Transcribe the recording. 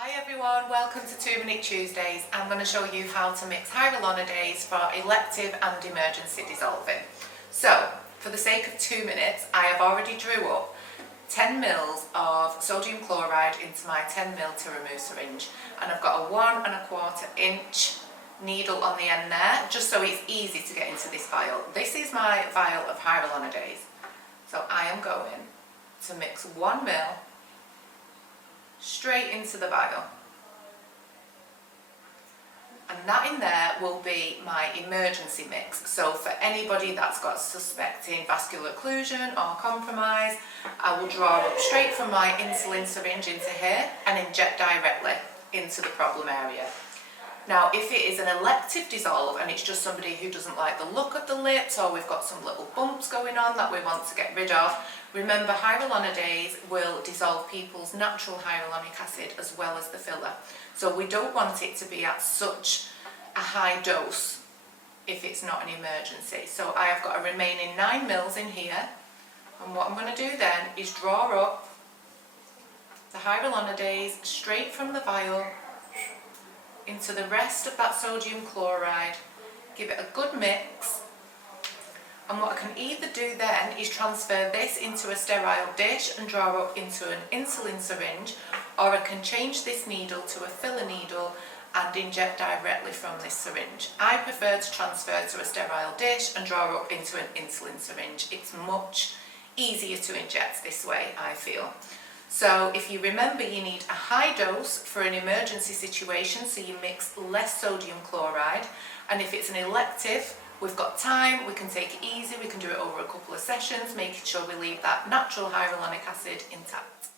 Hi everyone, welcome to 2 Minute Tuesdays. I'm going to show you how to mix hyaluronidase for elective and emergency dissolving. So, for the sake of 2 minutes, I have already drew up 10 mils of sodium chloride into my 10 ml to remove syringe, and I've got a 1 1/4 inch needle on the end there, just so it's easy to get into this vial. This is my vial of hyaluronidase. So I am going to mix 1 ml straight into the vial, and that in there will be my emergency mix. So for anybody that's got suspecting vascular occlusion or compromise, I will draw up straight from my insulin syringe into here and inject directly into the problem area. Now, if it is an elective dissolve and it's just somebody who doesn't like the look of the lips, or we've got some little bumps going on that we want to get rid of, remember hyaluronidase will dissolve people's natural hyaluronic acid as well as the filler. So we don't want it to be at such a high dose if it's not an emergency. So I have got a remaining 9 mils in here, and what I'm going to do then is draw up the hyaluronidase straight from the vial into the rest of that sodium chloride, give it a good mix, and what I can either do then is transfer this into a sterile dish and draw up into an insulin syringe, or I can change this needle to a filler needle and inject directly from this syringe. I prefer to transfer to a sterile dish and draw up into an insulin syringe. It's much easier to inject this way, I feel. So if you remember, you need a high dose for an emergency situation, so you mix less sodium chloride, and if it's an elective, we've got time, we can take it easy, we can do it over a couple of sessions, making sure we leave that natural hyaluronic acid intact.